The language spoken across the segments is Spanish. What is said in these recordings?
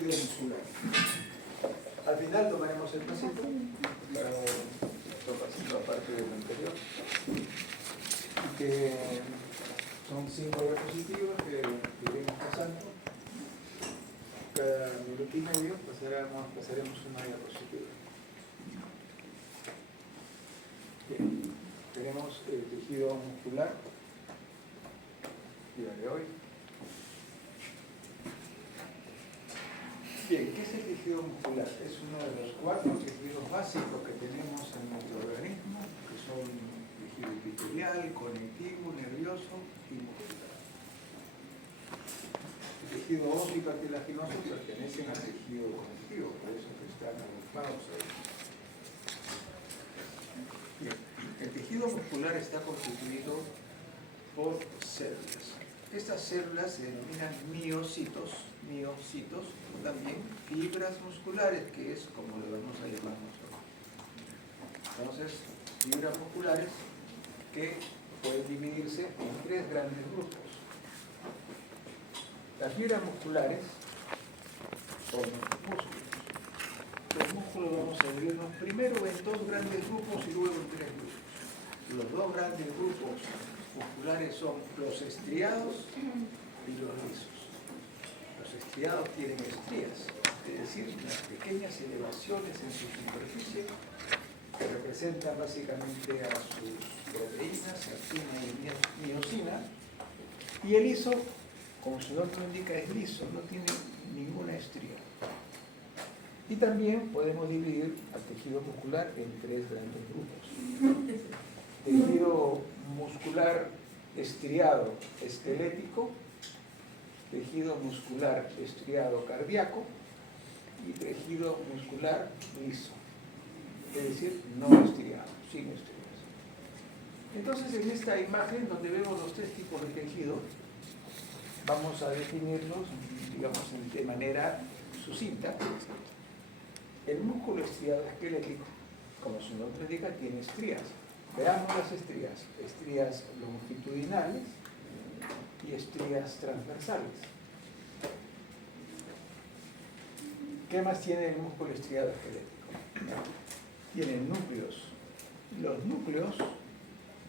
tejido muscular. Al final tomaremos el pasito para otro pasito aparte del anterior, que son 5 diapositivas que iremos pasando. Cada minuto y medio pasaremos una diapositiva. Bien, tenemos el tejido muscular, día de hoy. Bien, ¿qué es el tejido muscular? Es uno de los 4 tejidos básicos que tenemos en nuestro organismo, que son tejido epitelial, conectivo, nervioso y muscular. El tejido óseo y cartilaginoso pertenecen al tejido conectivo, por eso que están agrupados ahí. Bien, el tejido muscular está constituido por células. Estas células se denominan miocitos, o también fibras musculares, que es como le vamos a llamar nosotros. Entonces, fibras musculares que pueden dividirse en 3 grandes grupos. Las fibras musculares son músculos. Los músculos vamos a dividirnos primero en 2 grandes grupos y luego en 3 grupos. Los 2 grandes grupos musculares son los estriados y los lisos. Los estriados tienen estrías, es decir, las pequeñas elevaciones en su superficie que representan básicamente a sus proteínas, actina y miosina, y el liso, como su nombre lo indica, es liso, no tiene ninguna estría. Y también podemos dividir al tejido muscular en 3 grandes grupos. Tejido muscular estriado esquelético, tejido muscular estriado cardíaco y tejido muscular liso, es decir, no estriado, sin estrías. Entonces, en esta imagen donde vemos los 3 tipos de tejido, vamos a definirlos, digamos, de manera sucinta. El músculo estriado esquelético, como su nombre indica, tiene estrías. Veamos las estrías: estrías longitudinales y estrías transversales. ¿Qué más tiene el músculo estriado esquelético? Tiene núcleos. Los núcleos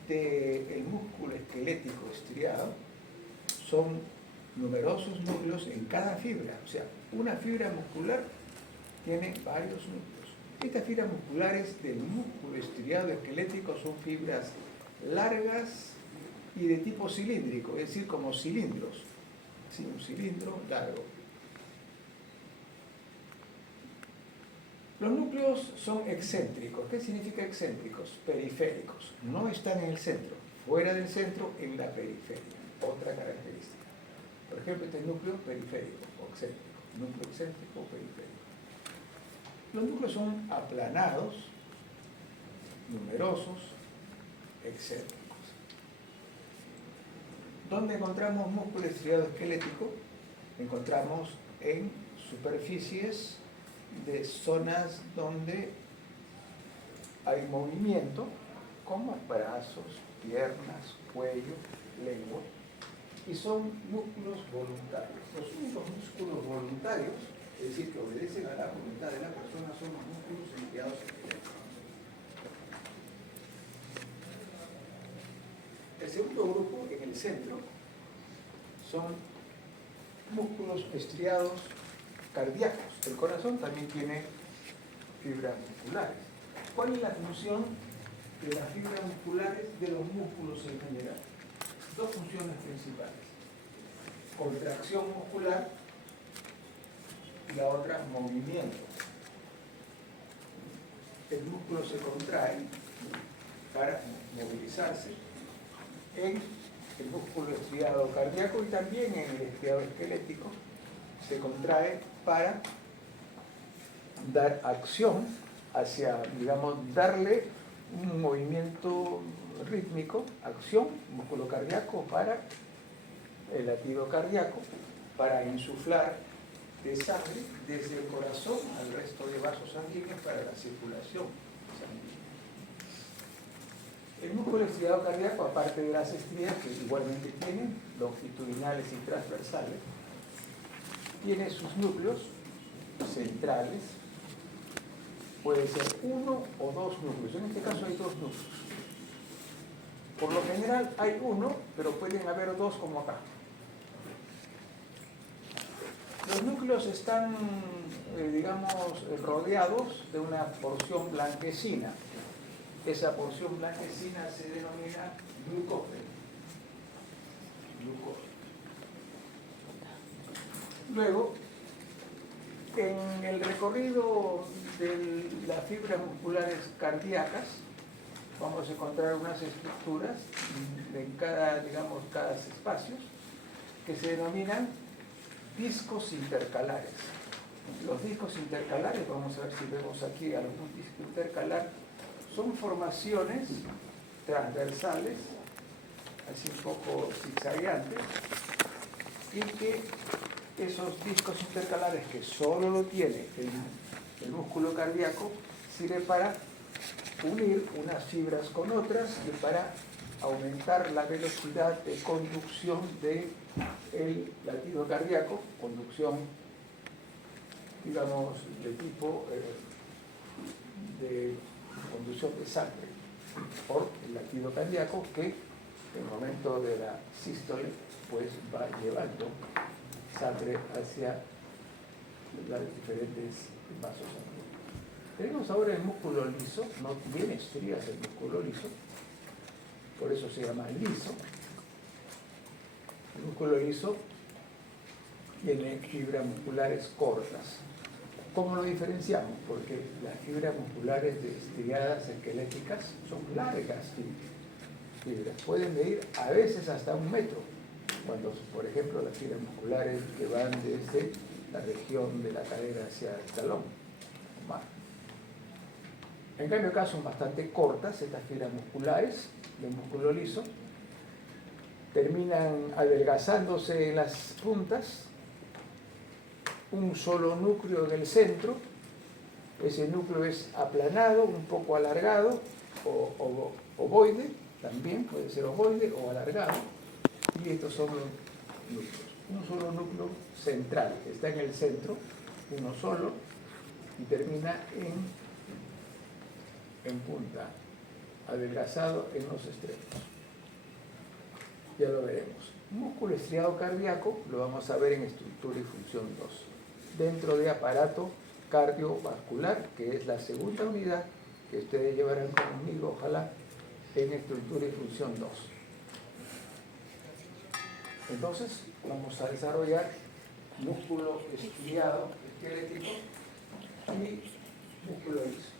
del músculo esquelético estriado son numerosos núcleos en cada fibra. O sea, una fibra muscular tiene varios núcleos. Estas fibras musculares del músculo estriado esquelético son fibras largas y de tipo cilíndrico, es decir, como cilindros. Sí, un cilindro largo. Los núcleos son excéntricos. ¿Qué significa excéntricos? Periféricos. No están en el centro, fuera del centro, en la periferia. Otra característica. Por ejemplo, este es núcleo periférico o excéntrico. Núcleo excéntrico o periférico. Los núcleos son aplanados, numerosos, excéntricos. ¿Dónde encontramos músculo estriado esquelético? Encontramos en superficies de zonas donde hay movimiento, como brazos, piernas, cuello, lengua, y son músculos voluntarios. Los únicos músculos voluntarios, es decir, que obedecen a la voluntad de la persona, son los músculos estriados esqueléticos. El segundo grupo, en el centro, son músculos estriados cardíacos. El corazón también tiene fibras musculares. ¿Cuál es la función de las fibras musculares de los músculos en general? 2 funciones principales: contracción muscular y la otra, movimiento. El músculo se contrae para movilizarse en el músculo estriado cardíaco y también en el estriado esquelético. Se contrae para dar acción hacia, digamos, darle un movimiento rítmico, acción, músculo cardíaco para el latido cardíaco, para insuflar de sangre desde el corazón al resto de vasos sanguíneos para la circulación sanguínea. El músculo estriado cardíaco, aparte de las estrías que igualmente tienen, longitudinales y transversales, tiene sus núcleos centrales, puede ser uno o dos núcleos. En este caso hay dos núcleos. Por lo general hay uno, pero pueden haber dos como acá. Los núcleos están, digamos, rodeados de una porción blanquecina. Esa porción blanquecina se denomina glucógeno. Luego, en el recorrido de las fibras musculares cardíacas, vamos a encontrar unas estructuras en cada espacio que se denominan discos intercalares. Los discos intercalares, vamos a ver si vemos aquí algún disco intercalar, son formaciones transversales, así un poco zigzagueantes, y que esos discos intercalares que solo lo tiene el músculo cardíaco sirve para unir unas fibras con otras y para aumentar la velocidad de conducción del latido cardíaco, conducción, digamos, de tipo de conducción de sangre por el latido cardíaco que en el momento de la sístole pues va llevando sangre hacia los diferentes vasos sanguíneos. Tenemos ahora el músculo liso, no tiene estrías el músculo liso, por eso se llama liso. El músculo liso tiene fibras musculares cortas. ¿Cómo lo diferenciamos? Porque las fibras musculares de estriadas esqueléticas son largas fibras, pueden medir a veces hasta 1 metro, cuando, por ejemplo, las fibras musculares que van desde la región de la cadera hacia el talón. En cambio, acá son bastante cortas estas fibras musculares del músculo liso, terminan adelgazándose en las puntas, un solo núcleo en el centro, ese núcleo es aplanado, un poco alargado, o ovoide, también puede ser ovoide o alargado, y estos son los núcleos. Un solo núcleo central, que está en el centro, uno solo, y termina en punta, adelgazado en los extremos. Ya lo veremos. Músculo estriado cardíaco lo vamos a ver en estructura y función 2, dentro de aparato cardiovascular, que es la segunda unidad que ustedes llevarán conmigo, ojalá, en estructura y función 2. Entonces, vamos a desarrollar músculo estriado esquelético y músculo liso.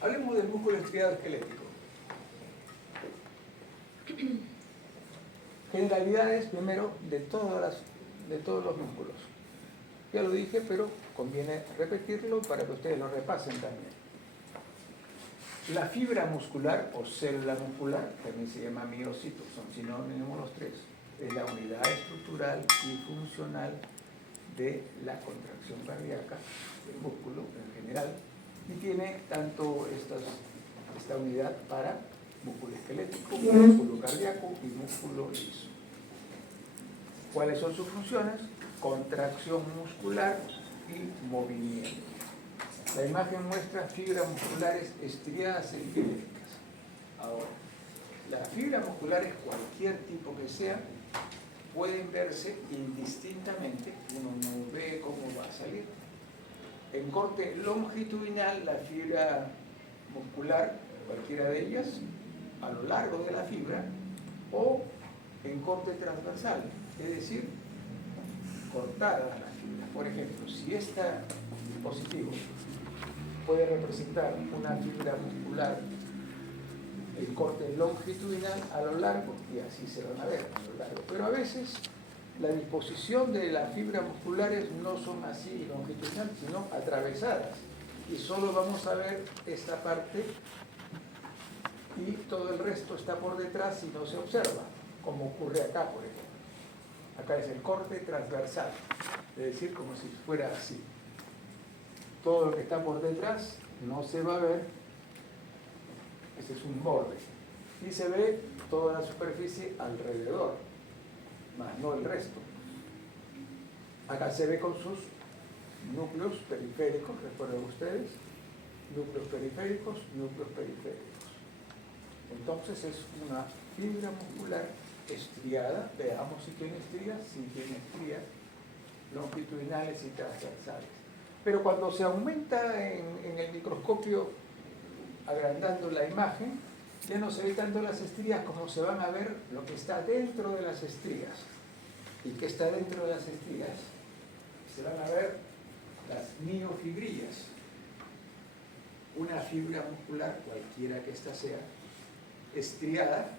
Hablemos del músculo estriado esquelético. Generalidades, primero, de todos los músculos. Ya lo dije, pero conviene repetirlo para que ustedes lo repasen también. La fibra muscular o célula muscular, también se llama miocito, son sinónimos los tres, es la unidad estructural y funcional de la contracción cardíaca del músculo en general, y tiene tanto esta unidad para músculo esquelético, músculo cardíaco y músculo liso. ¿Cuáles son sus funciones? Contracción muscular y movimiento. La imagen muestra fibras musculares estriadas esqueléticas. Ahora, las fibras musculares, cualquier tipo que sean, pueden verse indistintamente, uno no ve cómo va a salir. En corte longitudinal, la fibra muscular, cualquiera de ellas, a lo largo de la fibra, o en corte transversal, es decir, cortada la fibra. Por ejemplo, si este dispositivo puede representar una fibra muscular en corte longitudinal a lo largo, y así se van a ver a lo largo, pero a veces la disposición de las fibras musculares no son así longitudinales, sino atravesadas, y solo vamos a ver esta parte y todo el resto está por detrás y no se observa, como ocurre acá, por ejemplo. Acá es el corte transversal, es decir, como si fuera así. Todo lo que está por detrás no se va a ver, ese es un borde, y se ve toda la superficie alrededor, más no el resto. Acá se ve con sus núcleos periféricos, recuerden ustedes, núcleos periféricos. Entonces es una fibra muscular estriada. Veamos si tiene estrías. Sí tiene estrías longitudinales y transversales. Pero cuando se aumenta en el microscopio, agrandando la imagen, ya no se ve tanto las estrías como se van a ver lo que está dentro de las estrías. ¿Y qué está dentro de las estrías? Se van a ver las miofibrillas. Una fibra muscular, cualquiera que ésta sea, estriada,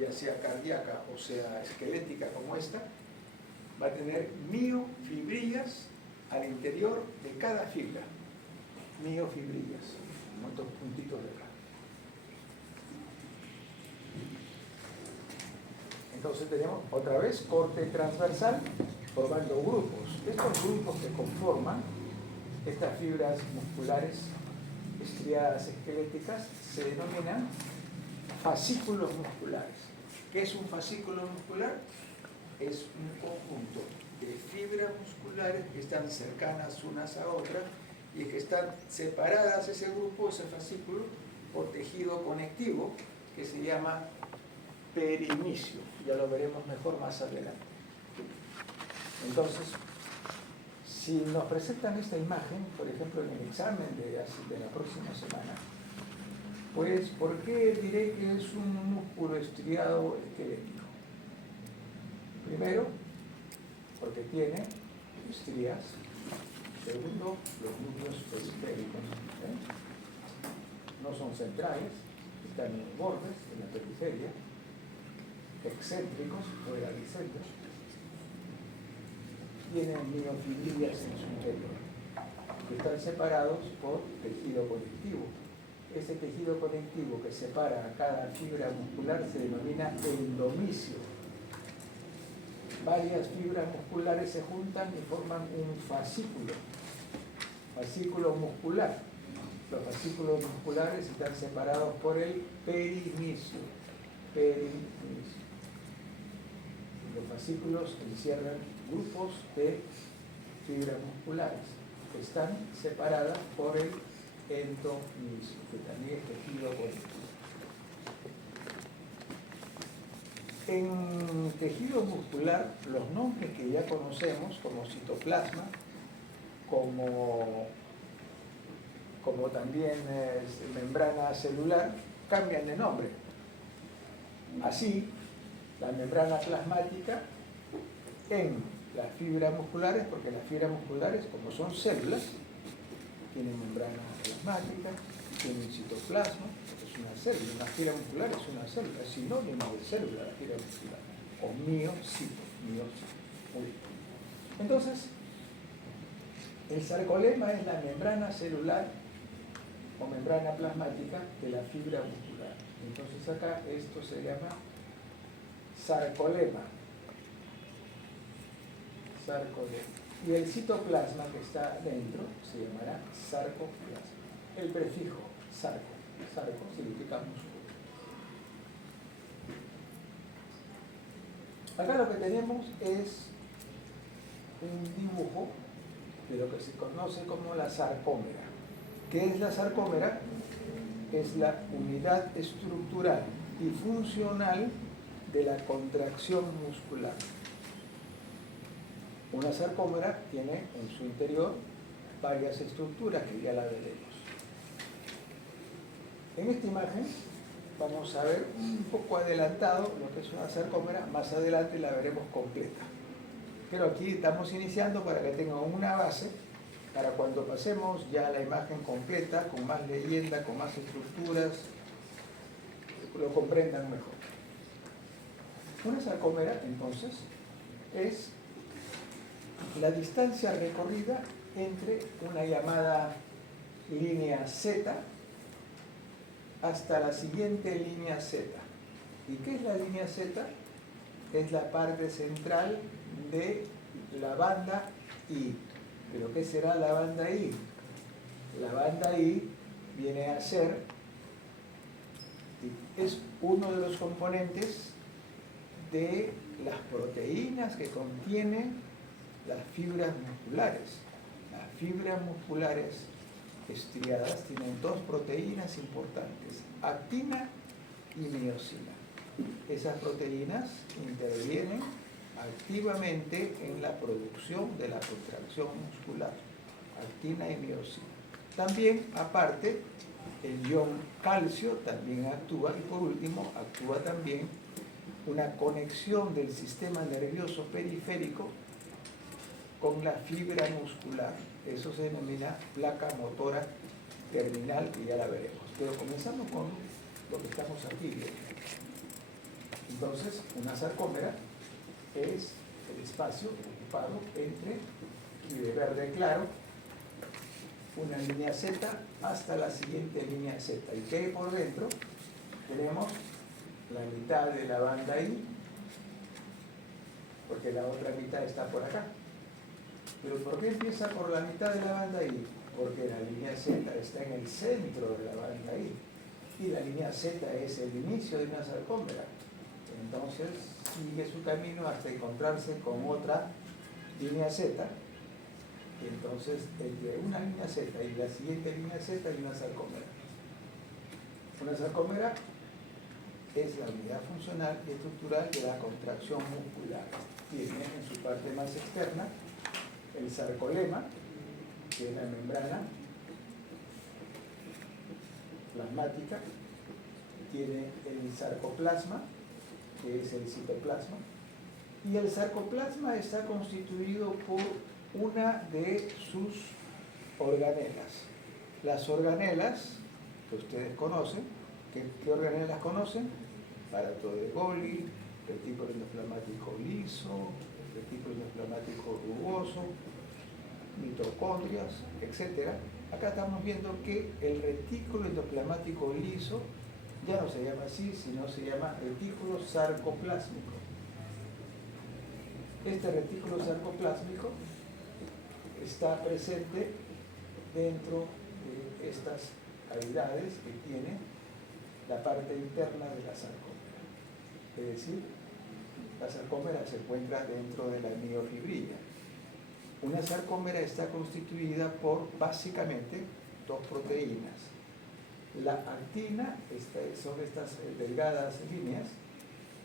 ya sea cardíaca o sea esquelética como esta, va a tener miofibrillas al interior de cada fibra. Miofibrillas, estos puntitos de acá. Entonces tenemos otra vez corte transversal formando grupos. Estos grupos que conforman estas fibras musculares estriadas esqueléticas se denominan fascículos musculares. ¿Qué es un fascículo muscular? Es un conjunto de fibras musculares que están cercanas unas a otras y que están separadas ese grupo, ese fascículo, por tejido conectivo que se llama perinecio. Ya lo veremos mejor más adelante. Entonces, si nos presentan esta imagen, por ejemplo, en el examen de la próxima semana, pues, ¿por qué diré que es un músculo estriado esquelético? Primero, porque tiene estrías. Segundo, los núcleos periféricos, no son centrales, están en los bordes, en la periferia, excéntricos, fuera del centro, tienen miofibrillas en su interior, que están separados por tejido conectivo. Ese tejido conectivo que separa a cada fibra muscular se denomina endomisio. Varias fibras musculares se juntan y forman un fascículo muscular. Los fascículos musculares están separados por el perinecio. Los fascículos encierran grupos de fibras musculares que están separadas por el endomisio, que también es tejido conectivo. En tejido muscular, los nombres que ya conocemos, como citoplasma, como también membrana celular, cambian de nombre. Así, la membrana plasmática en las fibras musculares, porque las fibras musculares, como son células, tienen membrana plasmática, tienen citoplasma, es una célula, una fibra muscular es una célula, es sinónimo de célula la fibra muscular, o miocito. Muy bien. Entonces, el sarcolema es la membrana celular o membrana plasmática de la fibra muscular. Entonces acá esto se llama sarcolema. Y el citoplasma que está dentro se llamará sarcoplasma. El prefijo sarco significa músculo. Acá lo que tenemos es un dibujo de lo que se conoce como la sarcómera. ¿Qué es la sarcómera? Es la unidad estructural y funcional de la contracción muscular. Una sarcómera tiene en su interior varias estructuras que ya la veremos. En esta imagen vamos a ver un poco adelantado lo que es una sarcómera, más adelante la veremos completa. Pero aquí estamos iniciando para que tengan una base para cuando pasemos ya la imagen completa, con más leyenda, con más estructuras, lo comprendan mejor. Una sarcómera, entonces, es la distancia recorrida entre una llamada línea Z hasta la siguiente línea Z. ¿Y qué es la línea Z? Es la parte central de la banda I. ¿Pero qué será la banda I? La banda I viene a ser, es uno de los componentes de las proteínas que contienen las fibras musculares. Las fibras musculares estriadas tienen dos proteínas importantes, actina y miosina. Esas proteínas intervienen activamente en la producción de la contracción muscular, actina y miosina. También, aparte, el ion calcio también actúa, y por último, actúa también una conexión del sistema nervioso periférico con la fibra muscular. Eso se denomina placa motora terminal, y ya la veremos. Pero comenzamos con lo que estamos aquí viendo. Entonces, una sarcómera es el espacio ocupado entre, y de verde claro, una línea Z hasta la siguiente línea Z. Y que por dentro tenemos la mitad de la banda I, porque la otra mitad está por acá. Pero ¿por qué empieza por la mitad de la banda I? Porque la línea Z está en el centro de la banda I. Y la línea Z es el inicio de una sarcómera. Entonces sigue su camino hasta encontrarse con otra línea Z. Entonces, entre una línea Z y la siguiente línea Z hay una sarcómera. Una sarcómera es la unidad funcional y estructural de la contracción muscular. Tiene en su parte más externa el sarcolema, que es la membrana plasmática. Tiene el sarcoplasma, que es el citoplasma. Y el sarcoplasma está constituido por una de sus organelas. Las organelas que ustedes conocen, ¿qué organelas conocen? Aparato de Golgi, retículo endoplasmático liso, retículo endoplasmático rugoso, mitocondrias, etc. Acá estamos viendo que el retículo endoplasmático liso ya no se llama así, sino se llama retículo sarcoplásmico. Este retículo sarcoplásmico está presente dentro de estas cavidades que tiene la parte interna de la sarcómera. Es decir, la sarcómera se encuentra dentro de la miofibrilla. Una sarcómera está constituida por básicamente dos proteínas. La actina, son estas delgadas líneas,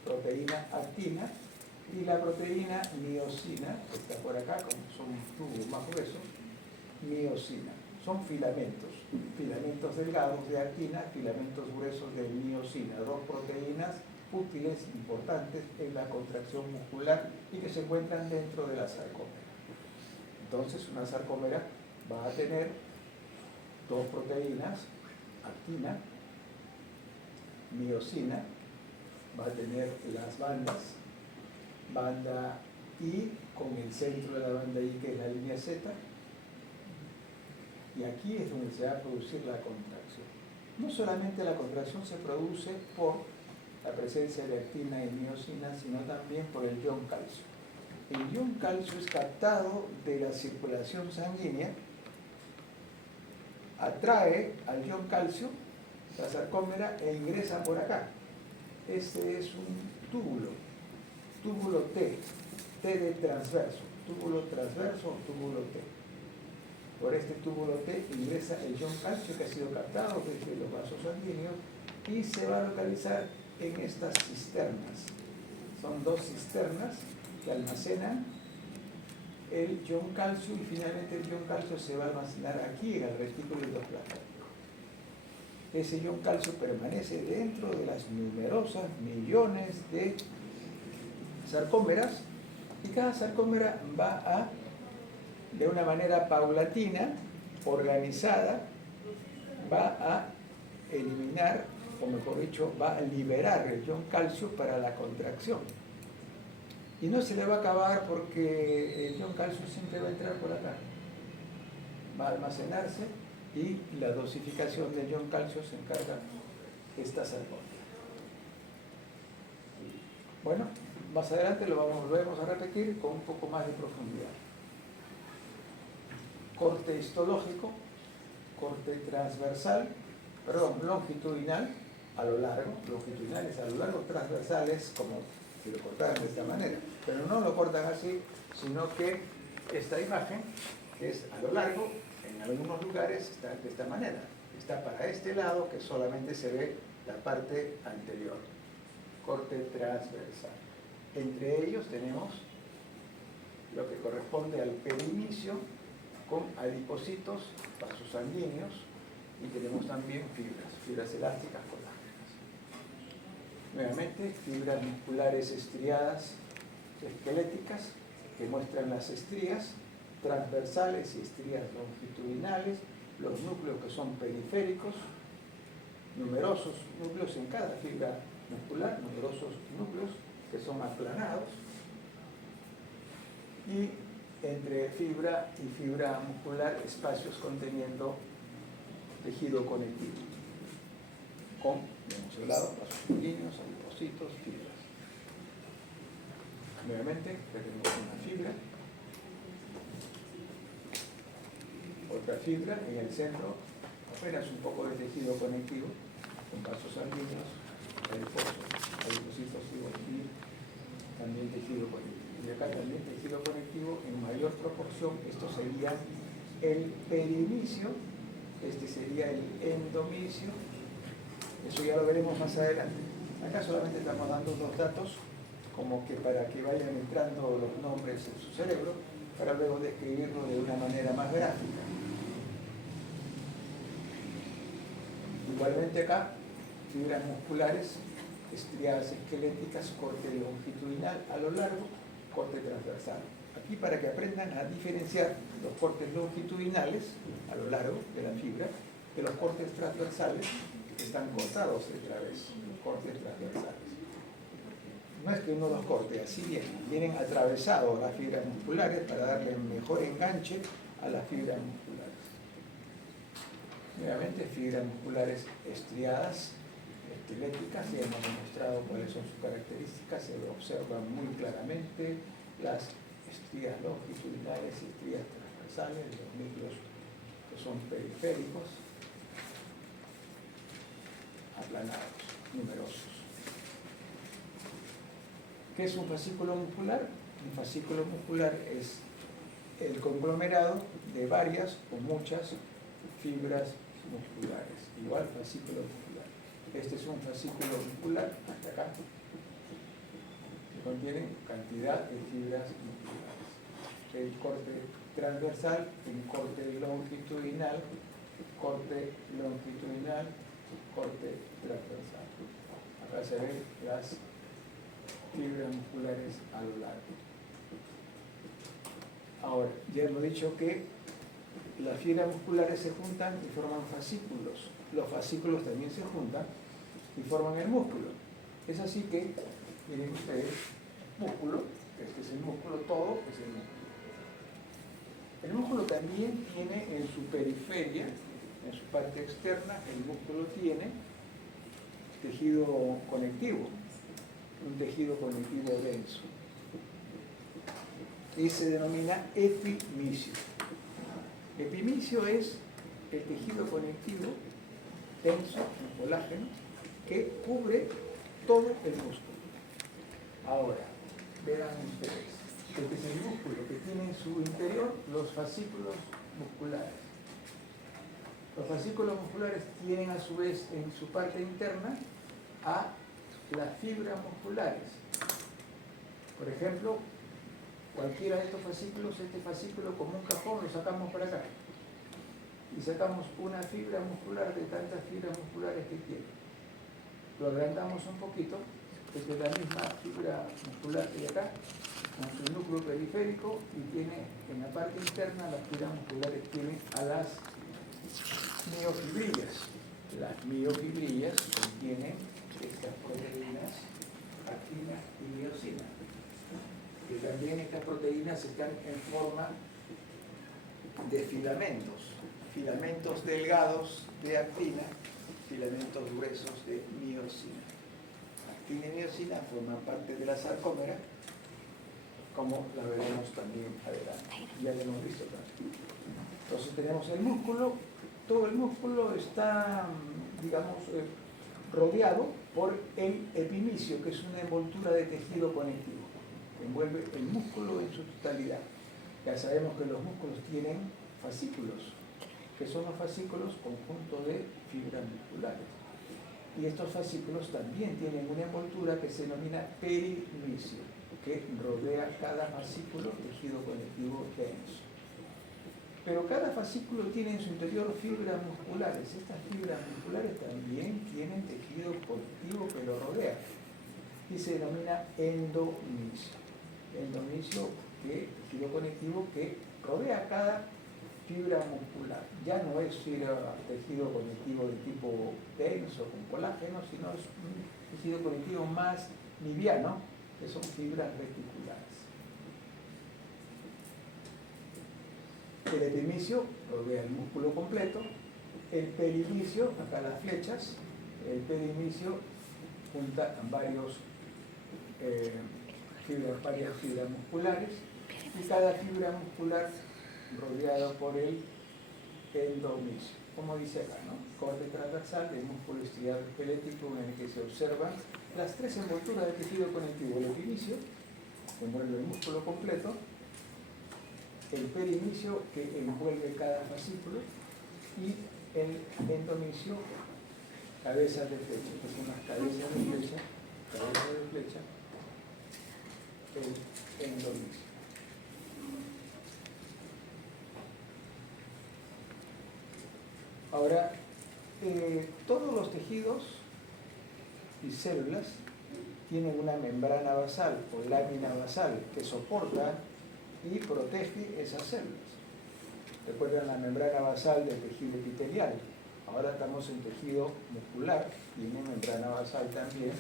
proteína actina, y la proteína miosina, que está por acá, como son tubos más gruesos, miosina. Son filamentos delgados de actina, filamentos gruesos de miosina, dos proteínas útiles, importantes en la contracción muscular y que se encuentran dentro de la sarcómera. Entonces, una sarcómera va a tener dos proteínas, actina, miosina, va a tener las bandas, banda I con el centro de la banda I, que es la línea Z, y aquí es donde se va a producir la contracción. No solamente la contracción se produce por la presencia de actina y miosina, sino también por el ion calcio. El ion calcio es captado de la circulación sanguínea, atrae al ion calcio, la sarcómera, e ingresa por acá. Este es un túbulo T de transverso, túbulo transverso o túbulo T. Por este túbulo T ingresa el ion calcio que ha sido captado desde los vasos sanguíneos y se va a localizar en estas cisternas. Son dos cisternas que almacenan el ion calcio y finalmente el ion calcio se va a almacenar aquí en el retículo endoplasmático. Ese ion calcio permanece dentro de las numerosas millones de sarcómeras y cada sarcómera va a, de una manera paulatina, organizada, va a eliminar, o mejor dicho, va a liberar el ion calcio para la contracción. Y no se le va a acabar porque el ion calcio siempre va a entrar por acá. Va a almacenarse y la dosificación del ion calcio se encarga esta sarcómera. Bueno, más adelante lo volvemos a repetir con un poco más de profundidad. Corte histológico, corte transversal, longitudinal a lo largo, longitudinales a lo largo, transversales como si lo cortaran de esta manera, pero no lo cortan así, sino que esta imagen, que es a lo largo, en algunos lugares está de esta manera. Está para este lado, que solamente se ve la parte anterior, corte transversal. Entre ellos tenemos lo que corresponde al perinicio, con adipocitos, vasos sanguíneos, y tenemos también fibras elásticas, colágenas. Nuevamente, fibras musculares estriadas esqueléticas que muestran las estrías transversales y estrías longitudinales, los núcleos que son periféricos, numerosos núcleos en cada fibra muscular, numerosos núcleos que son aplanados, y entre fibra y fibra muscular espacios conteniendo tejido conectivo, con, hemos hablado, vasos sanguíneos, adipocitos, fibras. Nuevamente, tenemos una fibra, otra fibra, en el centro apenas un poco de tejido conectivo, con vasos sanguíneos, adipocitos y también tejido conectivo. Y acá también tejido conectivo en mayor proporción. Esto sería el perinicio, este sería el endomicio. Eso ya lo veremos más adelante. Acá solamente estamos dando unos datos como que para que vayan entrando los nombres en su cerebro, para luego describirlo de una manera más gráfica. Igualmente acá, fibras musculares estriadas esqueléticas, corte longitudinal a lo largo, corte transversal. Aquí para que aprendan a diferenciar los cortes longitudinales a lo largo de la fibra de los cortes transversales que están cortados de través, cortes transversales. No es que uno los corte, así vienen atravesados las fibras musculares para darle mejor enganche a las fibras musculares. Nuevamente, fibras musculares estriadas esqueléticas, ya hemos demostrado cuáles son sus características, se observan muy claramente las estrías longitudinales y estrías transversales, los núcleos que son periféricos, aplanados, numerosos. ¿Qué es un fascículo muscular? Un fascículo muscular es el conglomerado de varias o muchas fibras musculares, igual fascículo muscular. Este es un fascículo muscular, hasta acá, que contiene cantidad de fibras musculares. El corte transversal, el corte longitudinal, corte longitudinal, corte transversal. Acá se ven las fibras musculares a lo largo. Ahora, ya hemos dicho que las fibras musculares se juntan y forman fascículos. Los fascículos también se juntan y forman el músculo. Es así que, miren ustedes, músculo, este es el músculo, todo es el músculo. El músculo también tiene en su periferia, en su parte externa, el músculo tiene tejido conectivo, un tejido conectivo denso. Y se denomina epimicio. Epimicio es el tejido conectivo denso, un colágeno, que cubre todo el músculo. Ahora, verán ustedes, este es el músculo que tiene en su interior los fascículos musculares. Los fascículos musculares tienen a su vez en su parte interna a las fibras musculares. Por ejemplo, cualquiera de estos fascículos, este fascículo como un cajón lo sacamos para acá y sacamos una fibra muscular de tantas fibras musculares que tiene. Lo agrandamos un poquito, esta es la misma fibra muscular que hay acá, con su núcleo periférico, y tiene en la parte interna las fibras musculares tienen a las miofibrillas. Las miofibrillas contienen estas proteínas, actina y miosina. Y también estas proteínas están en forma de filamentos delgados de actina, filamentos gruesos de miosina. Actina y miosina forman parte de la sarcómera, como la veremos también adelante. Ya lo hemos visto también. Entonces tenemos el músculo, todo el músculo está, digamos, rodeado por el epimicio, que es una envoltura de tejido conectivo, que envuelve el músculo en su totalidad. Ya sabemos que los músculos tienen fascículos, que son los fascículos conjunto de fibras musculares. Y estos fascículos también tienen una envoltura que se denomina perimisio, que rodea cada fascículo tejido conectivo denso. Pero cada fascículo tiene en su interior fibras musculares. Estas fibras musculares también tienen tejido conectivo que lo rodea y se denomina endomisio. Endomisio, tejido conectivo que rodea cada fibra muscular. Ya no es tejido conectivo de tipo denso con colágeno, sino es un tejido conectivo más liviano, que son fibras reticulares. El epimisio rodea el músculo completo, el perimisio, acá las flechas, el perimisio junta varias fibras musculares y cada fibra muscular rodeada por el endomisio, como dice acá, ¿no? Corte transversal del músculo estriado esquelético en el que se observan las tres envolturas del tejido conectivo: el epimisio, que envuelve el músculo completo, el perimisio, que envuelve cada fascículo, y el endomisio, cabezas de flecha. Estas son las cabezas de flecha, el endomisio. Ahora, todos los tejidos y células tienen una membrana basal o lámina basal que soporta y protege esas células. Recuerdan la membrana basal del tejido epitelial. Ahora estamos en tejido muscular, tiene membrana basal también,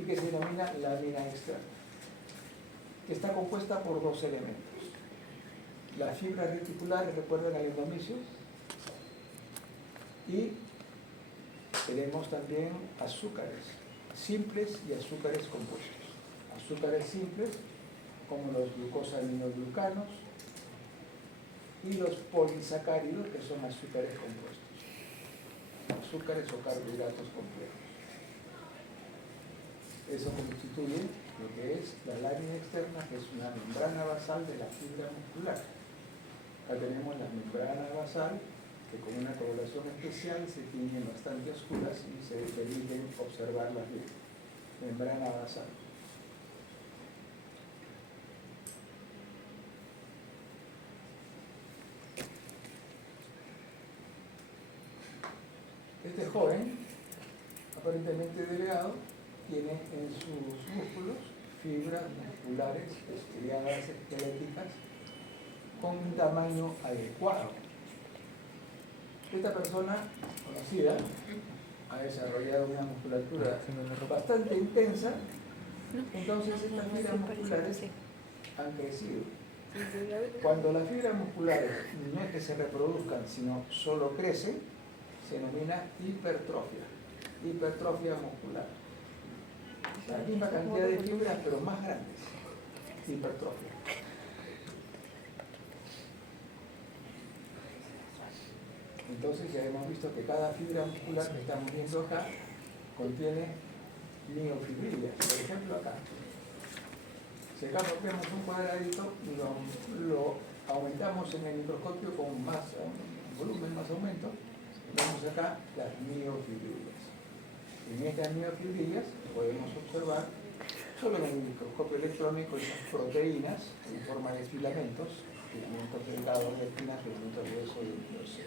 y que se denomina lámina externa, que está compuesta por dos elementos. Las fibras reticulares, recuerdan el endomisio, y tenemos también azúcares simples y azúcares compuestos. Azúcares simples, como los glucosaminoglucanos, y los polisacáridos, que son azúcares compuestos, azúcares o carbohidratos complejos. Eso constituye lo que es la lámina externa, que es una membrana basal de la fibra muscular. Acá tenemos la membrana basal, que con una coloración especial se tiñen bastante oscuras y se permiten observarlas bien. Membrana basal. Este joven, aparentemente delgado, tiene en sus músculos fibras musculares estriadas esqueléticas con un tamaño adecuado. Esta persona conocida ha desarrollado una musculatura bastante intensa, entonces estas fibras musculares han crecido. Cuando las fibras musculares no es que se reproduzcan, sino solo crecen, se denomina hipertrofia muscular. La misma cantidad de fibras, pero más grandes. Hipertrofia. Entonces ya hemos visto que cada fibra muscular que estamos viendo acá contiene miofibrillas. Por ejemplo, acá. Si acá rompemos un cuadradito y lo aumentamos en el microscopio con más volumen, más aumento, vemos acá las miofibrillas. En estas miofibrillas podemos observar, solo en el microscopio electrónico, esas proteínas en forma de filamentos delgados de espinas, filamentos gruesos y gruesos.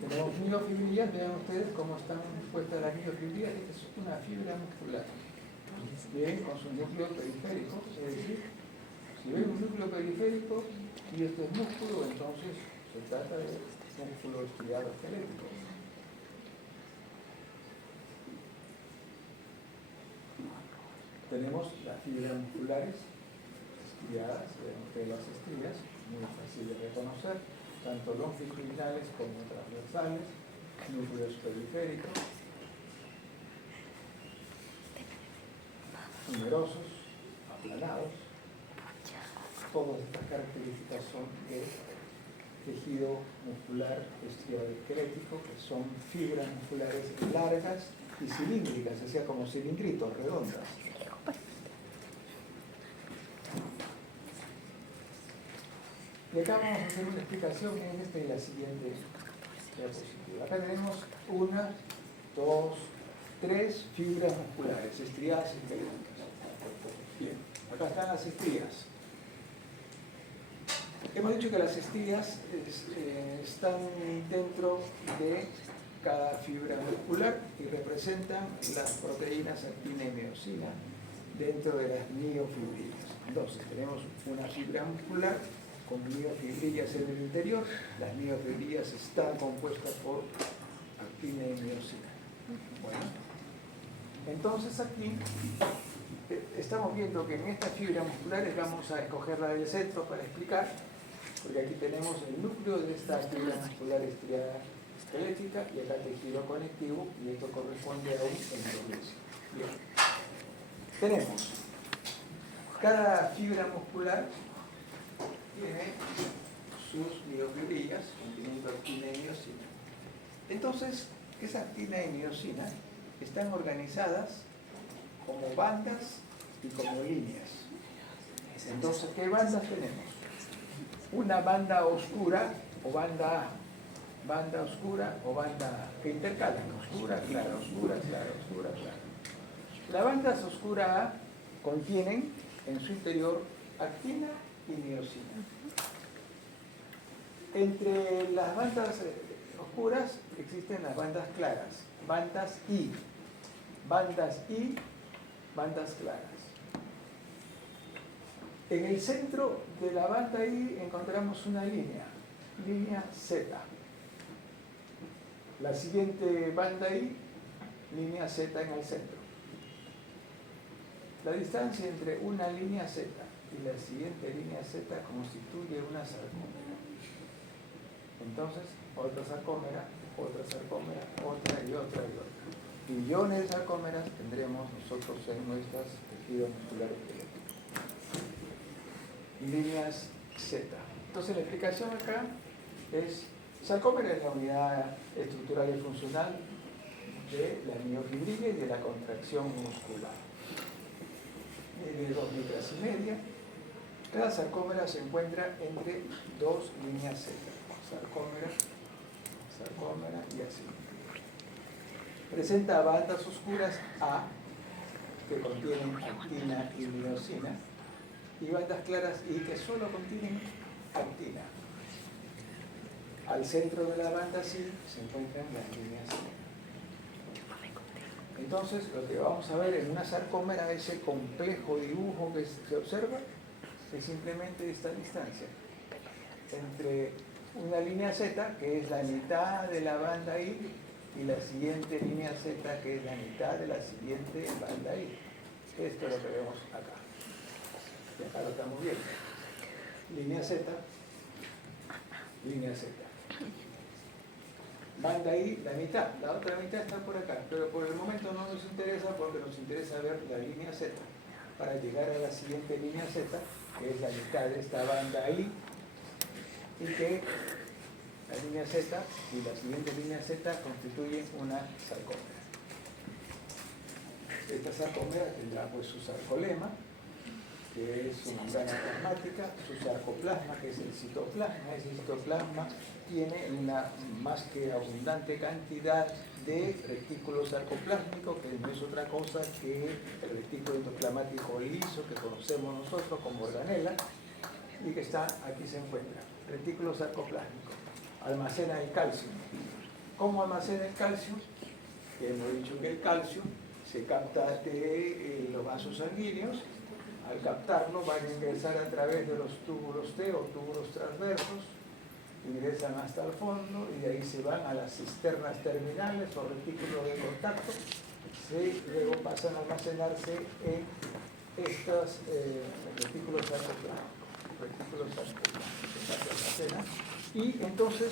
Tenemos miofibrillas, vean ustedes cómo están puestas las miofibrillas. Esta es una fibra muscular. Bien, con su núcleo periférico, es decir, si ven un núcleo periférico y este es músculo, entonces se trata de músculo estriado esquelético. Tenemos las fibras musculares estriadas, vean ustedes las estrías, muy fácil de reconocer, tanto longitudinales como transversales, núcleos periféricos, numerosos, aplanados. Todas estas características son de tejido muscular estriado esquelético, que son fibras musculares largas y cilíndricas, o sea, como cilindritos, redondas. Y acá vamos a hacer una explicación en esta y la siguiente diapositiva. Acá tenemos 1, 2, 3 fibras musculares, estriadas esqueléticas. Bien, acá están las estrías. Hemos dicho que las estrías están dentro de cada fibra muscular y representan las proteínas actina y miosina dentro de las miofibrillas. Entonces tenemos una fibra muscular con miofibrillas en el interior. Las miofibrillas están compuestas por actina y miosina. Bueno, entonces aquí estamos viendo que en estas fibras musculares vamos a escoger la del centro para explicar, porque aquí tenemos el núcleo de esta fibra muscular estriada esquelética y acá tejido conectivo, y esto corresponde a un endoglésio. Bien. Tenemos cada fibra muscular tiene sus miofibrillas conteniendo actina y miosina. Entonces, esa actina y miosina están organizadas como bandas y como líneas. Entonces, ¿qué bandas tenemos? Una banda oscura o banda A, banda oscura o banda A, que intercalan, oscura, clara, oscura, clara, oscura, clara. Las bandas oscura A contienen en su interior actina y miosina. Entre las bandas oscuras existen las bandas claras, bandas I, bandas claras. En el centro de la banda I encontramos una línea Z. La siguiente banda I, línea Z en el centro. La distancia entre una línea Z y la siguiente línea Z constituye una sarcómera. Entonces, otra sarcómera, otra y otra. Billones de sarcómeras tendremos nosotros en nuestras tejidos musculares esqueléticos. Líneas Z. Entonces, la explicación acá es: sarcómera es la unidad estructural y funcional de la miofibrilla y de la contracción muscular. De 2,5 litros. Cada sarcómera se encuentra entre dos líneas Z. Sarcómera y así. Presenta bandas oscuras A, que contienen actina y miosina, y bandas claras I, que solo contienen actina. Al centro de la banda C se encuentran las líneas Z. Entonces, lo que vamos a ver en una sarcómera, ese complejo dibujo que se observa, es simplemente esta distancia entre una línea Z, que es la mitad de la banda I, y la siguiente línea Z, que es la mitad de la siguiente banda I. Esto es lo que vemos acá. Y acá lo estamos viendo. Línea Z, línea Z. Banda I, la mitad. La otra mitad está por acá, pero por el momento no nos interesa, porque nos interesa ver la línea Z para llegar a la siguiente línea Z, que es la mitad de esta banda I, y que la línea Z y la siguiente línea Z constituyen una sarcómera. Esta sarcómera tendrá pues su sarcolema, que es su membrana plasmática, su sarcoplasma, que es el citoplasma. Ese citoplasma tiene una más que abundante cantidad de retículo sarcoplásmico, que no es otra cosa que el retículo endoplasmático liso que conocemos nosotros como organela, y que está aquí, se encuentra retículo sarcoplásmico. Almacena el calcio. ¿Cómo almacena el calcio? Hemos dicho que el calcio se capta de los vasos sanguíneos. Al captarlo van a ingresar a través de los túbulos T o túbulos transversos, ingresan hasta el fondo y de ahí se van a las cisternas terminales o retículos de contacto, luego pasan a almacenarse en estos retículos sarcoplásmicos, se almacenan, y entonces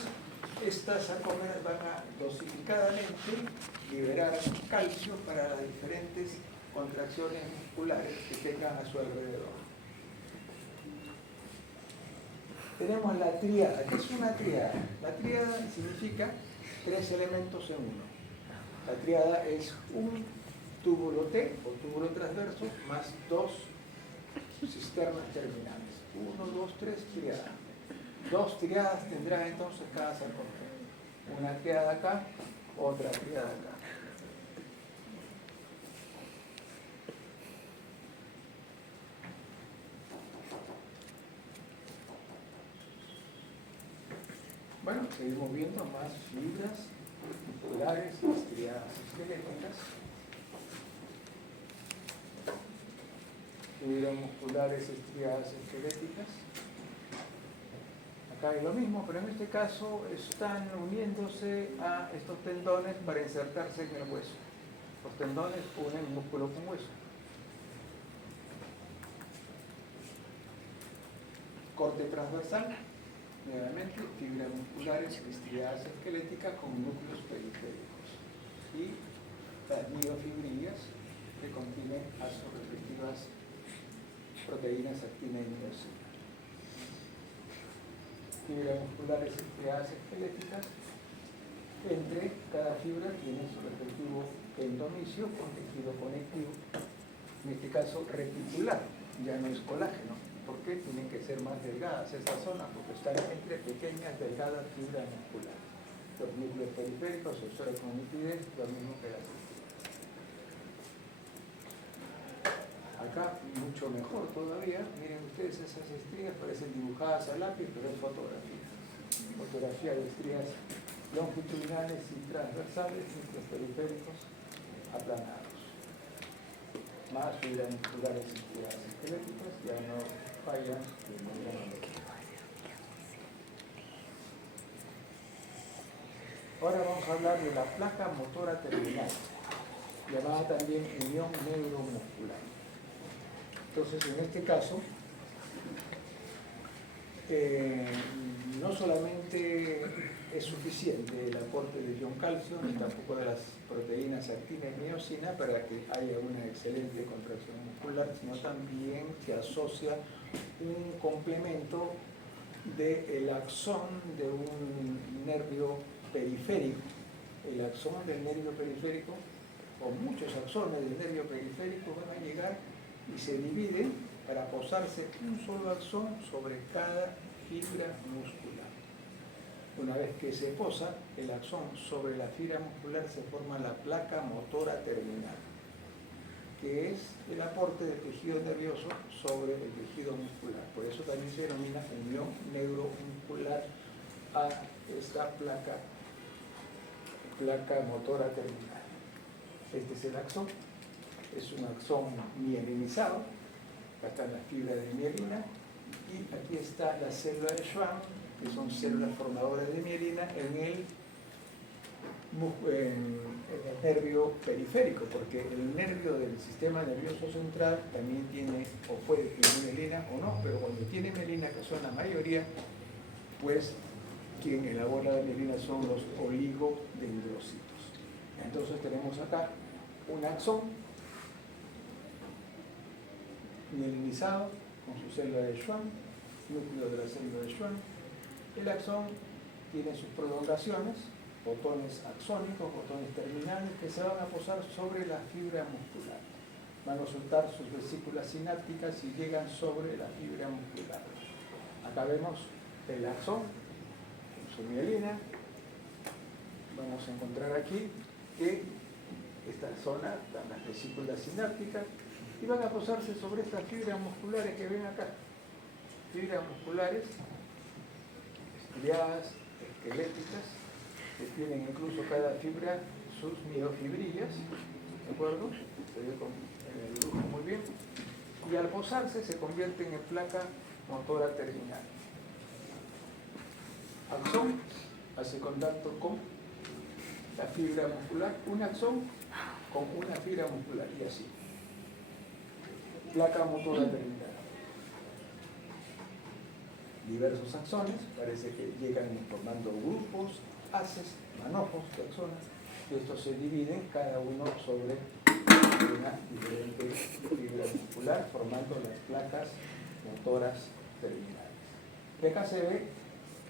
estas sarcómeras van a dosificadamente liberar calcio para las diferentes contracciones musculares que tengan a su alrededor. Tenemos la tríada. ¿Qué es una tríada? La tríada significa 3 elementos en uno. La tríada es un túbulo T o túbulo transverso más 2 cisternas terminales. 1, 2, 3, tríada. Dos triadas tendrás entonces cada sarcómero. Una triada acá, otra triada acá. Bueno, seguimos viendo más fibras musculares, estriadas esqueléticas. Fibras musculares estriadas esqueléticas. Acá hay lo mismo, pero en este caso están uniéndose a estos tendones para insertarse en el hueso. Los tendones unen músculo con hueso. Corte transversal. Nuevamente, fibras musculares estriadas esqueléticas con núcleos periféricos y las miofibrillas que contienen a sus respectivas proteínas actina y miosina. Fibras musculares estriadas esqueléticas, entre cada fibra tiene su respectivo endomisio con tejido conectivo, en este caso reticular, ya no es colágeno. ¿Por qué? Tienen que ser más delgadas estas zonas, porque están entre pequeñas, delgadas fibras musculares. Los núcleos periféricos se observan con nitidez, lo mismo que las estrias. Acá, mucho mejor todavía, miren ustedes esas estrías, parecen dibujadas a lápiz, pero es fotografía. Fotografía de estrías longitudinales y transversales, núcleos periféricos aplanados. Más fibras musculares estriadas esqueléticas, ya no fallan de manera. Ahora vamos a hablar de la placa motora terminal, llamada también unión neuromuscular. Entonces, en este caso, no solamente es suficiente el aporte de ion calcio, ni tampoco de las proteínas actina y miosina para que haya una excelente contracción muscular, sino también se asocia un complemento del axón de un nervio periférico. El axón del nervio periférico, o muchos axones del nervio periférico, van a llegar y se dividen para posarse un solo axón sobre cada fibra muscular. Una vez que se posa el axón sobre la fibra muscular, se forma la placa motora terminal, que es el aporte del tejido nervioso sobre el tejido muscular. Por eso también se denomina unión neuromuscular a esta placa motora terminal. Este es el axón, es un axón mielinizado, acá están las fibras de mielina, y aquí está la célula de Schwann, que son células formadoras de mielina en el nervio periférico, porque el nervio del sistema nervioso central también tiene, o puede tener mielina o no, pero cuando tiene mielina, que son la mayoría, pues quien elabora la mielina son los oligodendrocitos. Entonces tenemos acá un axón mielinizado con su célula de Schwann, núcleo de la célula de Schwann. El axón tiene sus prolongaciones, botones axónicos, botones terminales, que se van a posar sobre la fibra muscular. Van a soltar sus vesículas sinápticas y llegan sobre la fibra muscular. Acá vemos el axón con su mielina. Vamos a encontrar aquí que esta zona están las vesículas sinápticas y van a posarse sobre estas fibras musculares que ven acá. Fibras musculares estriadas, esqueléticas, que tienen incluso cada fibra sus miofibrillas, ¿de acuerdo? Se ve en el dibujo muy bien. Y al posarse se convierten en placa motora terminal. Axón hace contacto con la fibra muscular, un axón con una fibra muscular, y así. Placa motora terminal. Diversos axones, parece que llegan formando grupos, haces, manojos de axones, y estos se dividen cada uno sobre una diferente fibra muscular, formando las placas motoras terminales. Y acá se ve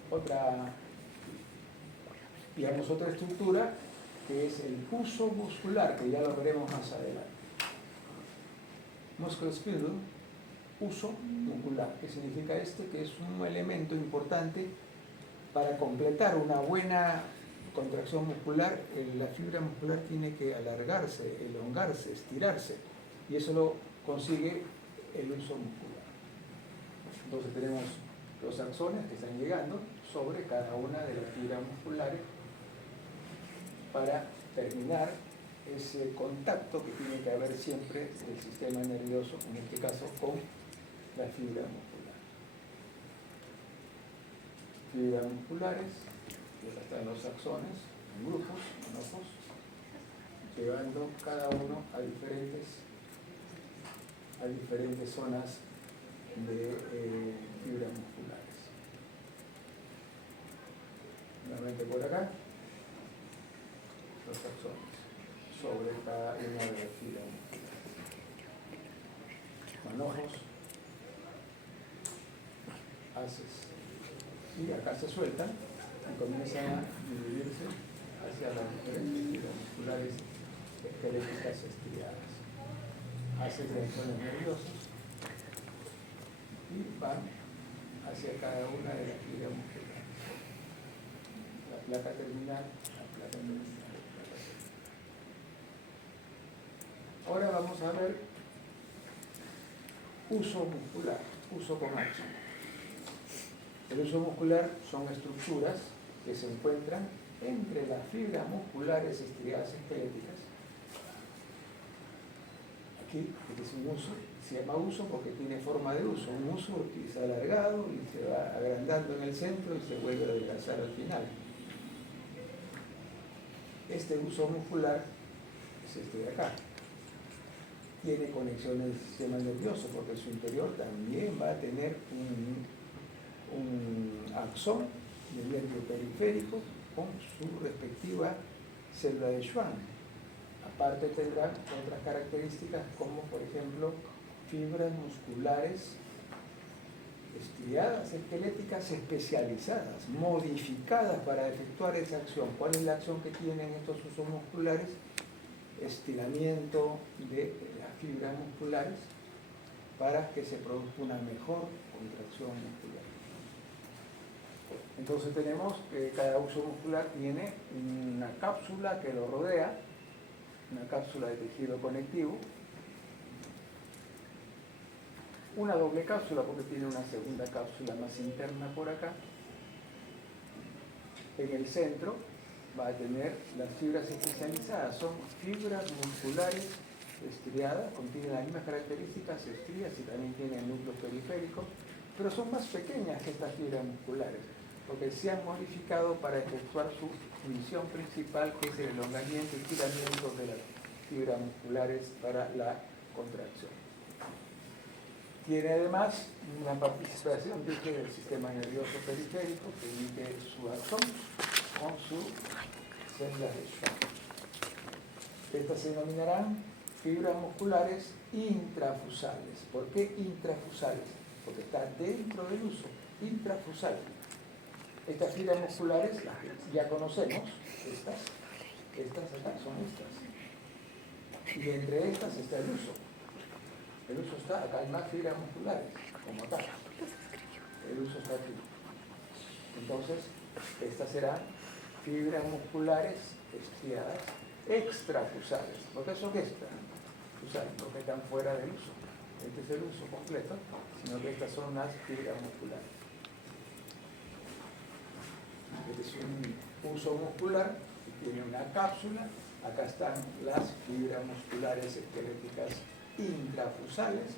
otra estructura, que es el huso muscular, que ya lo veremos más adelante. Muscle spindle uso muscular. ¿Qué significa este? Que es un elemento importante para completar una buena contracción muscular. La fibra muscular tiene que alargarse, elongarse, estirarse, y eso lo consigue el uso muscular. Entonces tenemos los axones que están llegando sobre cada una de las fibras musculares para terminar ese contacto que tiene que haber siempre del sistema nervioso, en este caso con la fibra muscular. Fibras musculares, y acá están los axones, en grupos, en ojos, llevando cada uno a diferentes zonas de fibras musculares. Nuevamente por acá, los axones sobre cada una de las fibras musculares. Manojos, haces, y acá se sueltan y comienzan a dividirse hacia las diferentes fibras musculares esqueléticas estriadas. Haces de axones nerviosos y van hacia cada una de las fibras musculares. La placa terminal, la placa terminal. Ahora vamos a ver uso muscular, uso con H. El uso muscular son estructuras que se encuentran entre las fibras musculares estriadas esqueléticas. Aquí, este es un uso, se llama uso porque tiene forma de uso. Un uso que es alargado y se va agrandando en el centro y se vuelve a adelgazar al final. Este uso muscular es este de acá. Tiene conexiones del sistema nervioso porque en su interior también va a tener un axón del nervio periférico con su respectiva célula de Schwann. Aparte tendrán otras características como por ejemplo fibras musculares estriadas esqueléticas especializadas, modificadas para efectuar esa acción. ¿Cuál es la acción que tienen estos usos musculares? Estiramiento de las fibras musculares para que se produzca una mejor contracción muscular. Entonces tenemos que cada uso muscular tiene una cápsula que lo rodea, una cápsula de tejido conectivo, una doble cápsula porque tiene una segunda cápsula más interna por acá. En el centro va a tener las fibras especializadas, son fibras musculares estriadas, contienen las mismas características, estrías y también tienen núcleos periféricos, pero son más pequeñas que estas fibras musculares, porque se han modificado para efectuar su función principal, que es el elongamiento y estiramiento de las fibras musculares para la contracción. Tiene además una participación del sistema nervioso periférico que emite su axón con sus células de Schwann. Estas se denominarán fibras musculares intrafusales. ¿Por qué intrafusales? Porque está dentro del uso, intrafusal. Estas fibras musculares, las que ya conocemos, estas acá son estas. Y entre estas está el uso. El uso está acá, hay más fibras musculares, como acá. El uso está aquí. Entonces, estas serán fibras musculares estriadas extrafusales. ¿Por qué son extrafusales? Porque están fuera del uso. Este es el uso completo, sino que estas son las fibras musculares. Este es un uso muscular que tiene una cápsula. Acá están las fibras musculares esqueléticas intrafusales.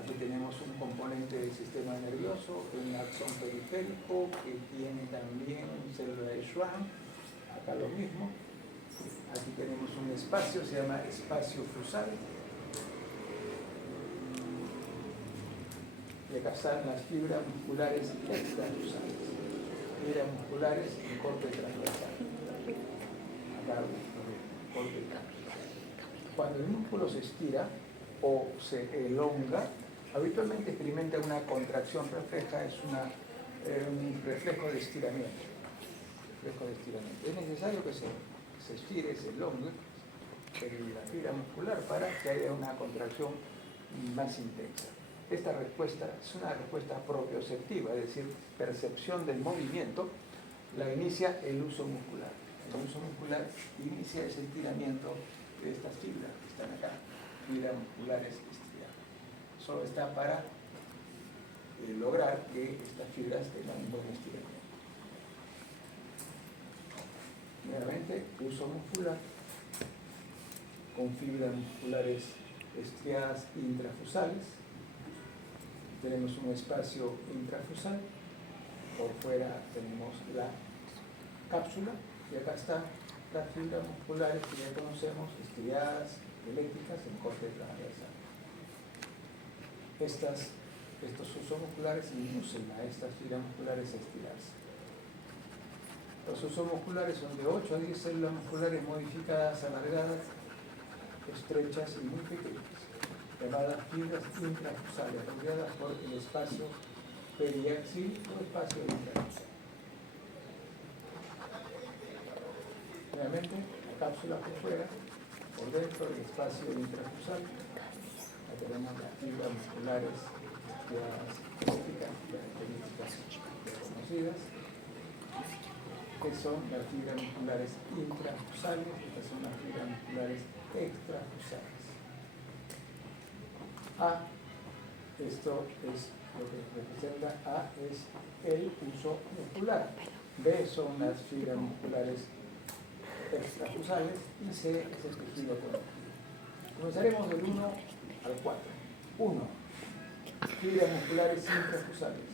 Aquí tenemos un componente del sistema nervioso, un axón periférico que tiene también célula de Schwann. Acá lo mismo. Aquí tenemos un espacio, se llama espacio fusal. Y acá están las fibras musculares extrafusales. Fibras musculares en corte transversal. Acá, corte transversal. Cuando el músculo se estira o se elonga, habitualmente experimenta una contracción refleja, es un reflejo de estiramiento. Es necesario que se estire, se elongue la fibra muscular para que haya una contracción más intensa. esta respuesta es una respuesta propioceptiva, es decir, percepción del movimiento, la inicia el uso muscular. El uso muscular inicia el estiramiento de estas fibras que están acá, fibras musculares estriadas. Solo está para lograr que estas fibras tengan un buen estiramiento. Nuevamente, uso muscular con fibras musculares estriadas intrafusales. Tenemos un espacio intrafusal, por fuera tenemos la cápsula y acá están las fibras musculares que ya conocemos, estriadas, eléctricas en corte transversal. Estos usos musculares inducen a estas fibras musculares a estirarse. Los usos musculares son de 8 a 10 células musculares modificadas, alargadas, estrechas y muy pequeñas, llamadas fibras intrafusales, rodeadas por el espacio periaxil o espacio intrafusal. Nuevamente, la cápsula por fuera, por dentro el espacio intrafusal. Acá tenemos las fibras musculares eléctricas, características conocidas, que son las fibras musculares intrafusales, estas son las fibras musculares extrafusales. A, esto es lo que representa A, es el uso muscular. B son las fibras musculares extrafusales y C es el tejido conectivo. Comenzaremos del 1 al 4. 1. Fibras musculares intrafusales.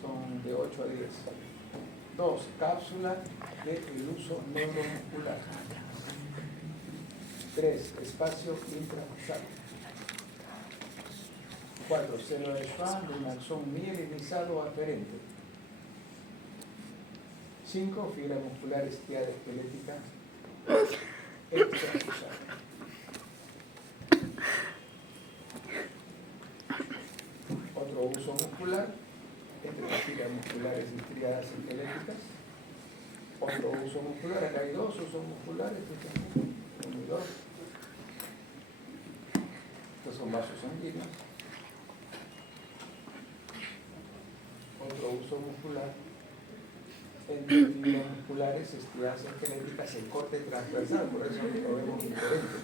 Son de 8 a 10. 2. Cápsula del uso neuromuscular. 3. Espacio intrafusal. 4. Célula de Schwann de un axón mielinizado aferente. 5. Fibra muscular estriada esquelética extrafusal. Otro uso muscular entre las fibras musculares estriadas esqueléticas. Otro uso muscular, acá hay dos usos musculares, 1 y 2. Estos son vasos sanguíneos. Otro uso muscular entre fibras musculares estriadas esqueléticas en corte transversal, por eso lo vemos diferente.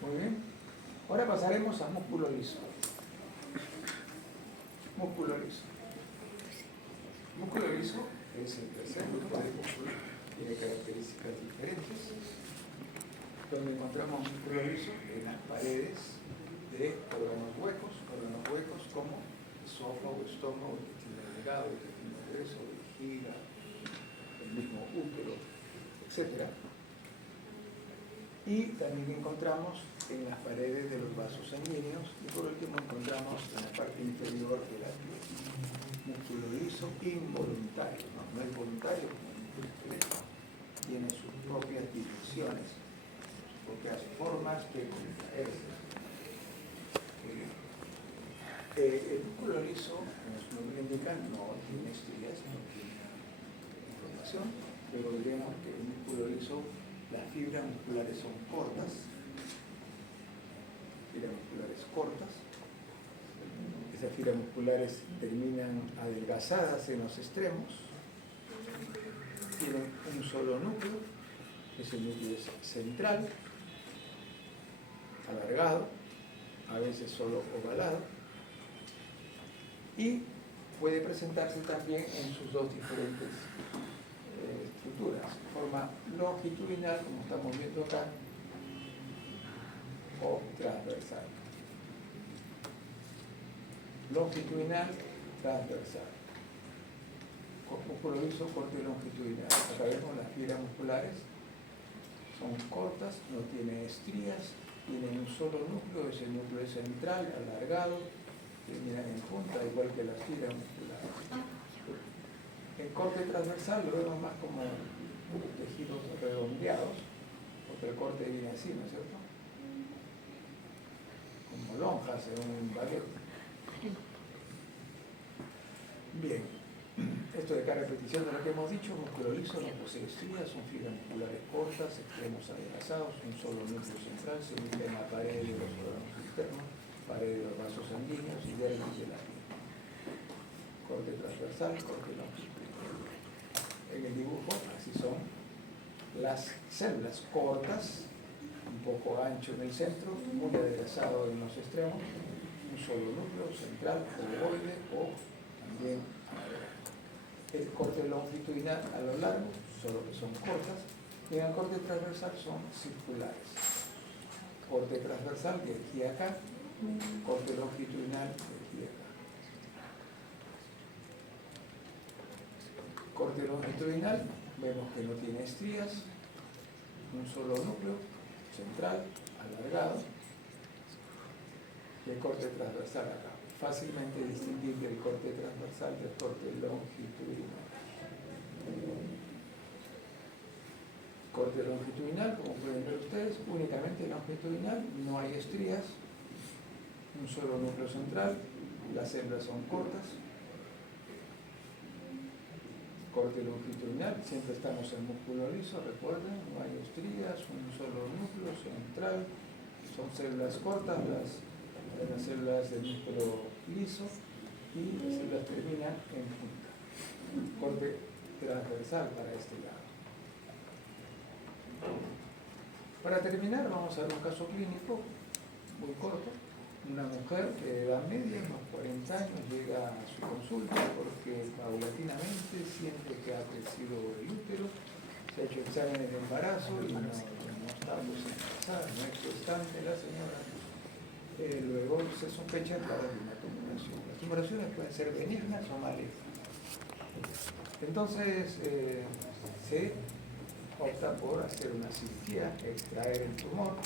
Muy bien. Ahora pasaremos a músculo liso. Músculo liso. Músculo liso es el tercer grupo de músculo, tiene características diferentes, donde encontramos músculo liso en las paredes de órganos huecos como esófago, estómago, intestino delgado, intestino grueso, vejiga, el mismo útero, etc. Y también encontramos en las paredes de los vasos sanguíneos y por último encontramos en la parte inferior de la piel. Músculo liso involuntario, no es voluntario, tiene sus propias dimensiones, sus propias formas de contraerse. El músculo liso, como su nombre indica, no tiene estrías, no tiene información, pero diremos que el músculo liso, las fibras musculares son cortas, fibras musculares cortas. Esas fibras musculares terminan adelgazadas en los extremos, tienen un solo núcleo, ese núcleo es central, alargado, a veces solo ovalado, y puede presentarse también en sus dos diferentes estructuras, forma longitudinal, como estamos viendo acá, o transversal. Longitudinal, transversal. Músculo liso, corte longitudinal. Acá vemos las fibras musculares, son cortas, no tienen estrías, tienen un solo núcleo, ese núcleo es central, alargado, terminan en punta, igual que las fibras musculares. El corte transversal lo vemos más como tejidos redondeados, porque el corte viene así, ¿no es cierto? Como lonjas en un ballet. Bien, esto de cada repetición de lo que hemos dicho, músculo liso no posee estrías, son fibras musculares cortas, extremos adelgazados, un solo núcleo central, se ubica en la pared de los órganos externos, pared de los vasos sanguíneos y dermis de la piel. Corte transversal, corte longitudinal. En el dibujo, así son las células cortas, un poco ancho en el centro, muy adelgazado en los extremos, un solo núcleo central, ovoide o también el corte longitudinal a lo largo, solo que son cortas, y en el corte transversal son circulares. Corte transversal de aquí a acá, corte longitudinal de aquí a acá. Corte longitudinal, vemos que no tiene estrías, un solo núcleo central, alargado, y el corte transversal acá. Fácilmente distinguible el corte transversal del corte longitudinal. Corte longitudinal, como pueden ver ustedes, únicamente longitudinal, no hay estrías, un solo núcleo central, las células son cortas. Corte longitudinal, siempre estamos en músculo liso, recuerden, no hay estrías, un solo núcleo central, son células cortas, las células del músculo liso, y las células terminan en punta. Corte transversal para este lado. Para terminar, vamos a ver un caso clínico muy corto. Una mujer de edad media, unos 40 años, llega a su consulta porque paulatinamente siente que ha crecido el útero, se ha hecho examen de embarazo y no está embarazada, no es gestante la señora. Luego se sospecha para una tumoración. Las tumoraciones pueden ser benignas o malignas. Entonces se opta por hacer una cirugía, extraer el tumor,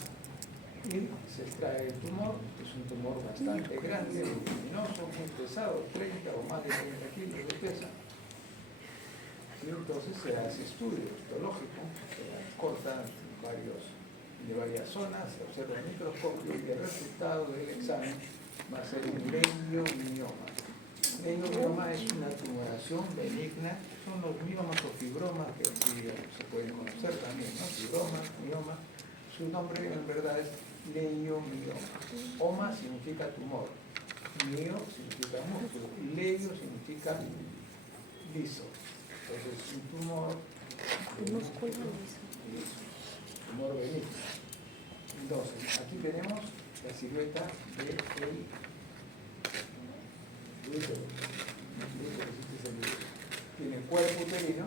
y se extrae el tumor, es un tumor bastante grande, voluminoso, muy pesado, 30 o más de 30 kilos de pesa, y entonces se hace estudio histológico, se corta de varias zonas, se observa el microscopio y el resultado del examen va a ser un leiomioma. Leiomioma es una tumoración benigna, son los miomas o fibromas que aquí se pueden conocer también, ¿no? Fibromas, mioma, su nombre en verdad es leiomioma. Oma significa tumor, mio significa músculo, y leio significa liso. Entonces, un tumor tumor benigno. Entonces, aquí tenemos la silueta del útero. Tiene cuerpo uterino.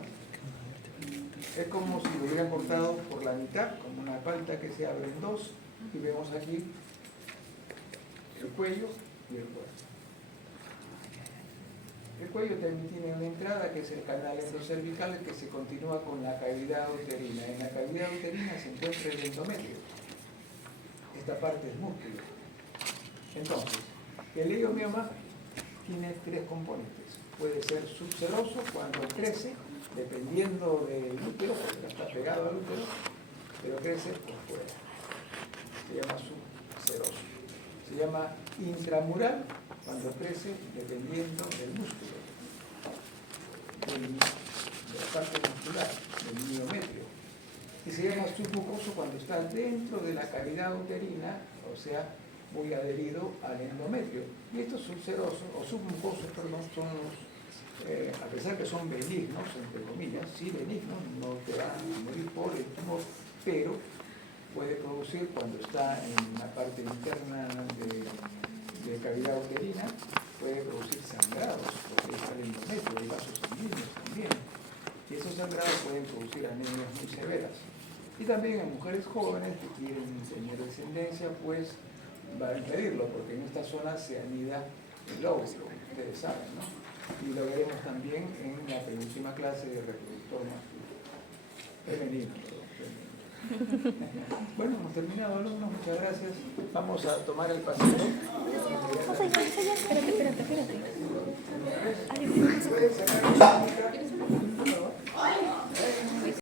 Es como si lo hubieran cortado por la mitad, como una palta que se abre en dos, y vemos aquí el cuello y el cuerpo. El cuello también tiene una entrada que es el canal endocervical que se continúa con la cavidad uterina. En la cavidad uterina se encuentra el endometrio. Esta parte es músculo. Entonces, el leiomioma tiene tres componentes. Puede ser subseroso cuando crece, dependiendo del útero, porque está pegado al útero, pero crece por fuera. Se llama subseroso. Se llama intramural cuando crece dependiendo del músculo, de la parte muscular, del miometrio. Y se llama submucoso cuando está dentro de la cavidad uterina, o sea, muy adherido al endometrio. Y estos subserosos, o submucosos, perdón, son los, a pesar que son benignos, entre comillas, sí benignos, no te van a morir por el tumor, pero puede producir cuando está en la parte interna de cavidad uterina, puede producir sangrados, porque está el endometrio, hay vasos sanguíneos también. Y esos sangrados pueden producir anemias muy severas. Y también en mujeres jóvenes que quieren tener descendencia, pues va a impedirlo, porque en esta zona se anida el óvulo, ustedes saben, ¿no? Y lo veremos también en la penúltima clase de reproductor masculino. Femenino, perdón. Bueno, hemos terminado, alumnos, muchas gracias. Vamos a tomar el paseo. Espérate.